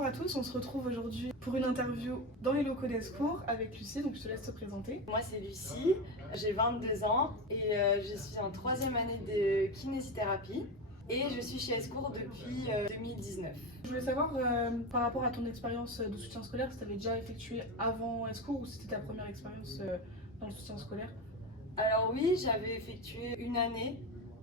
Bonjour à tous, on se retrouve aujourd'hui pour une interview dans les locaux d'Escours avec Lucie, donc je te laisse te présenter. Moi c'est Lucie, j'ai 22 ans et je suis en 3e année de kinésithérapie et je suis chez Escours depuis 2019. Je voulais savoir par rapport à ton expérience de soutien scolaire, si tu avais déjà effectué avant Escours ou si c'était ta première expérience dans le soutien scolaire. Alors oui, j'avais effectué une année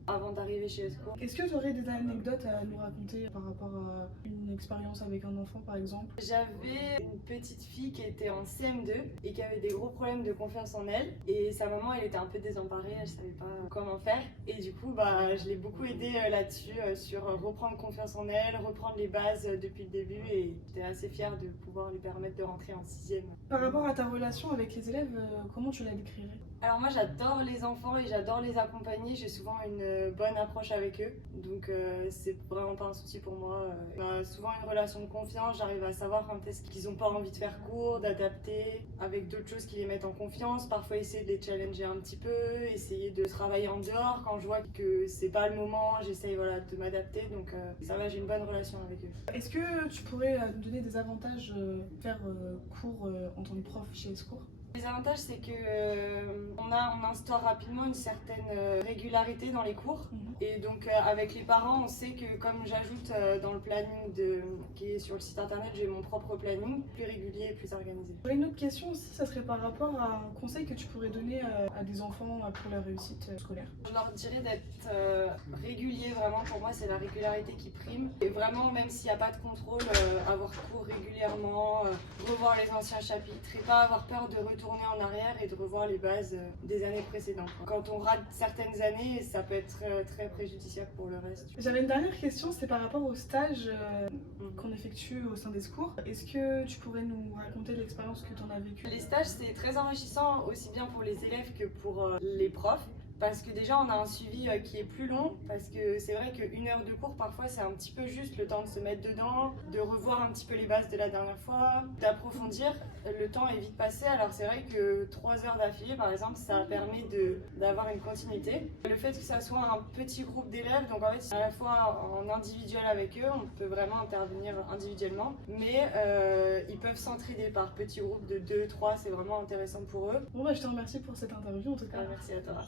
avant d'arriver chez Escours. Est-ce que tu aurais des anecdotes à nous raconter par rapport à une expérience avec un enfant par exemple? J'avais une petite fille qui était en CM2 et qui avait des gros problèmes de confiance en elle et sa maman elle était un peu désemparée, elle savait pas comment faire et du coup je l'ai beaucoup aidée là-dessus sur reprendre confiance en elle, reprendre les bases depuis le début et j'étais assez fière de pouvoir lui permettre de rentrer en 6e. Par rapport à ta relation avec les élèves, comment tu la décrirais? Alors moi j'adore les enfants et j'adore les accompagner, j'ai souvent une bonne approche avec eux, donc c'est vraiment pas un souci pour moi. On a souvent une relation de confiance, j'arrive à savoir quand est-ce qu'ils ont pas envie de faire cours, d'adapter avec d'autres choses qui les mettent en confiance, parfois essayer de les challenger un petit peu, essayer de travailler en dehors quand je vois que c'est pas le moment, j'essaye de m'adapter, donc ça va, j'ai une bonne relation avec eux. Est-ce que tu pourrais nous donner des avantages de faire cours en tant que prof chez Escours? Les avantages, c'est que on instaure rapidement une certaine régularité dans les cours. Et donc avec les parents, on sait que comme j'ajoute dans le planning qui est sur le site internet, j'ai mon propre planning, plus régulier et plus organisé. J'aurais une autre question aussi, ça serait par rapport à un conseil que tu pourrais donner à des enfants pour la réussite scolaire. Je leur dirais d'être régulier, vraiment pour moi c'est la régularité qui prime. Et vraiment même s'il n'y a pas de contrôle, avoir cours régulièrement, revoir les anciens chapitres et pas avoir peur de retourner en arrière et de revoir les bases des années précédentes. Quand on rate certaines années, ça peut être très préjudiciable pour le reste. J'avais une dernière question, c'est par rapport au stage qu'on effectue au sein d'Escours. Est-ce que tu pourrais nous raconter l'expérience que tu en as vécue? Les stages, c'est très enrichissant aussi bien pour les élèves que pour les profs. Parce que déjà on a un suivi qui est plus long, parce que c'est vrai qu'une heure de cours parfois c'est un petit peu juste le temps de se mettre dedans, de revoir un petit peu les bases de la dernière fois, d'approfondir, le temps est vite passé, alors c'est vrai que 3 heures d'affilée par exemple ça permet d'avoir une continuité. Le fait que ça soit un petit groupe d'élèves, donc en fait à la fois en individuel avec eux, on peut vraiment intervenir individuellement, mais ils peuvent s'entraider par petits groupes de 2, 3, c'est vraiment intéressant pour eux. Bon je te remercie pour cette interview en tout cas. Merci à toi.